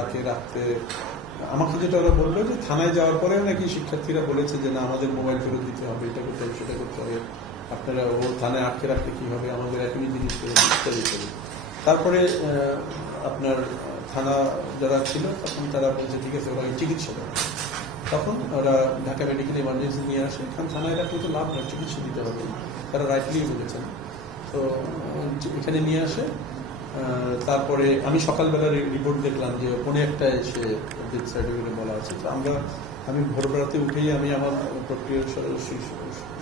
তাকে রাখতে, আমাকে যেটা ওরা বললো যে থানায় যাওয়ার পরেও নাকি শিক্ষার্থীরা বলেছে যে না আমাদের মোবাইল ফেরত দিতে হবে, এটা করতে হবে, সেটা করতে হবে, আপনারা ও থানায় আটকে রাখতে কি হবে, আমাদের এখনই জিনিস ইত্যাদি ইত্যাদি। তারপরে আপনার থানা যারা ছিল তখন তারা বলছে ঠিক আছে ওরা চিকিৎসা দেবে, তখন ওরা ঢাকা মেডিকেল ইমার্জেন্সি নিয়ে আসে, কারণ থানায় রাখলে তো লাভ নয়, চিকিৎসা দিতে হবে, তারা রাইটলি বলেছেন। তো এখানে নিয়ে আসে, তারপরে আমি সকালবেলা রিপোর্ট দেখলাম যে 1:30টায় এসে ডেথ সার্টিফিকেটে বলা আছে। তো আমি ভোরবেলাতে উঠেই আমি আমার প্রক্রিয়া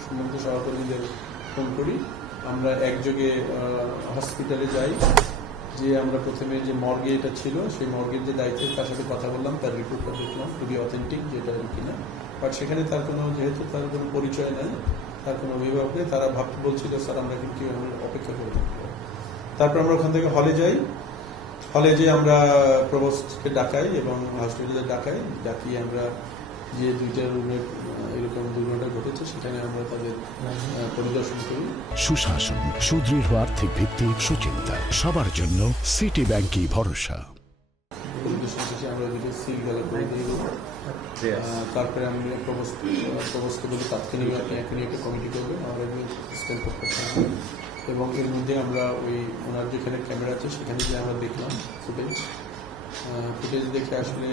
সম্বন্ধ সহকর্মীদের ফোন করি, আমরা একযোগে হসপিটালে যাই, যে আমরা প্রথমে যে মর্গে এটা ছিল সেই মর্গের যে দায়িত্বের তার সাথে কথা বললাম, তার রিপোর্টটা দেখলাম খুবই অথেন্টিক যেটা কিনা, বাট সেখানে তার কোনো, যেহেতু তার কোনো পরিচয় নেই, তার কোনো অভিভাবক নেই, তারা বলছিল স্যার আমরা কিন্তু অপেক্ষা করে থাকতে হবে। তারপর আমরা ওখান থেকে হলে যাই, হলে যে আমরা প্রভোস্টকে ডাকাই এবং হসপিটালে ডাকিয়ে আমরা যে 2টা রুমের এরকম দুর্ঘটনা ঘটেছে সেখানে আমরা তাদের পরিদর্শন করি। সুশাসন, সুদৃঢ় আর্থিক ভিত্তি, সুচিন্তা, সবার জন্য সিটি ব্যাংকই ভরসা। পরিদর্শন শেষে আমরা দুটো সিল গেলা করে দিয়ে দেবো। তারপরে আমি প্রভোস্টকে বলি তাৎক্ষণিক আপনি এখনই একটা কমিটি করবে, আমরা স্ট্যান্ড করতে পারবো, এবং এর মধ্যে আমরা ওই ওনার যেখানে ক্যামেরা আছে সেখানে যে আমরা দেখলাম ফুটেজ দেখে আসলে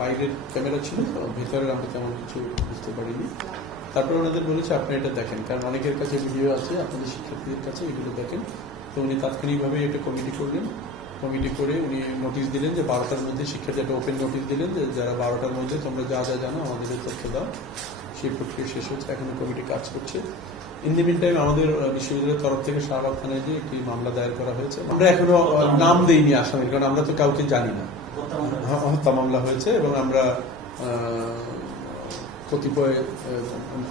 বাইরের ক্যামেরা ছিল তো, ভেতরের আমরা তেমন কিছু বুঝতে পারিনি। তারপরে ওনাদের বলেছে আপনি এটা দেখেন, কারণ অনেকের কাছে ভিডিও আছে, আপনাদের শিক্ষার্থীদের কাছে এগুলো দেখেন। তো উনি তাৎক্ষণিকভাবে এটা কমিটি করলেন, কমিটি করে উনি নোটিশ দিলেন যে 12টার মধ্যে শিক্ষার্থী একটা ওপেন নোটিশ দিলেন যে যারা 12টার মধ্যে তোমরা যা যা জানো আমাদের তথ্য দাও। সেই প্রক্রিয়া শেষ হচ্ছে, এখন কমিটি কাজ করছে। ইন দি মিন টাইম আমাদের বিশ্ববিদ্যালয়ের তরফ থেকে শাহবাগ থানায় যে একটি মামলা দায়ের করা হয়েছে। আমরা এখনো নাম দেইনি আসামির, কারণ আমরা তো কাউকে জানি না। হত্যা মামলা হয়েছে এবং আমরা কতিপয়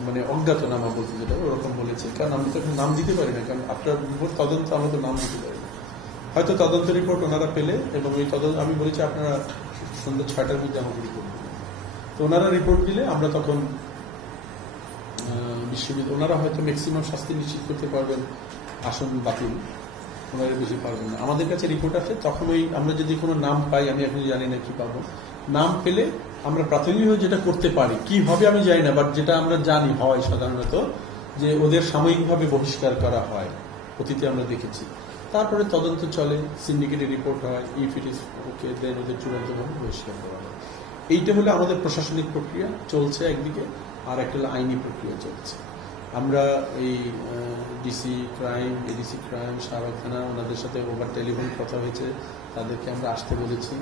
মানে অজ্ঞাতনামা বলতে যেটা ওরকম বলেছি, কারণ আমি তো নাম দিতে পারি না, কারণ আপনার তদন্ত আমরা তো নাম দিতে পারি না। হয়তো তদন্ত রিপোর্ট ওনারা পেলে, এবং ওই তদন্ত আমি বলেছি আপনারা সন্ধ্যা 6টার মধ্যে আমাকে রিপোর্ট দিলেন, তো ওনারা রিপোর্ট দিলে আমরা তখন বিশ্ববিদ্যালয়, ওনারা হয়তো ম্যাক্সিমাম শাস্তি নিশ্চিত করতে পারবেন, আসন বাতিল, ওনারা বেশি পারবেন না। আমাদের কাছে রিপোর্ট আছে, তখন ওই আমরা যদি কোনো নাম পাই, আমি এখন জানি না কি পাবো, নাম পেলে আমরা প্রাথমিকভাবে যেটা করতে পারি, কি হবে আমি জানি না, বাট যেটা আমরা জানি হয় সাধারণত যে ওদের সাময়িকভাবে বহিষ্কার করা হয়, অতীতে আমরা দেখেছি। তারপরে তদন্ত চলে, সিন্ডিকেটের রিপোর্ট হয়, ইফ ইট ইজ ওকে দেন ওদের চূড়ান্তভাবে বহিষ্কার করা হয়। এইটা হলো আমাদের প্রশাসনিক প্রক্রিয়া চলছে একদিকে, আর একটা হলো আইনি প্রক্রিয়া চলছে। আমরা এই DC crime, ADC crime, Shahbag থানা, ওনাদের সাথে ওভার টেলিফোন কথা হয়েছে, তাদেরকে আমরা আসতে বলেছি,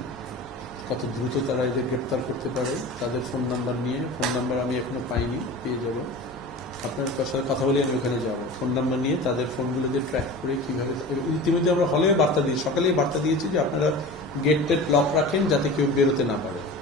কত দ্রুত তারা এদের গ্রেপ্তার করতে পারে, তাদের ফোন নাম্বার নিয়ে, ফোন নাম্বার আমি এখনো পাইনি, পেয়ে যাব, আপনার সাথে কথা বলে আমি ওখানে যাবো, ফোন নাম্বার নিয়ে তাদের ফোনগুলোকে ট্র্যাক করে কিভাবে। ইতিমধ্যে আমরা হলে বার্তা দিই, সকালেই বার্তা দিয়েছি যে আপনারা গেট টেট লক রাখেন যাতে কেউ বেরোতে না পারে।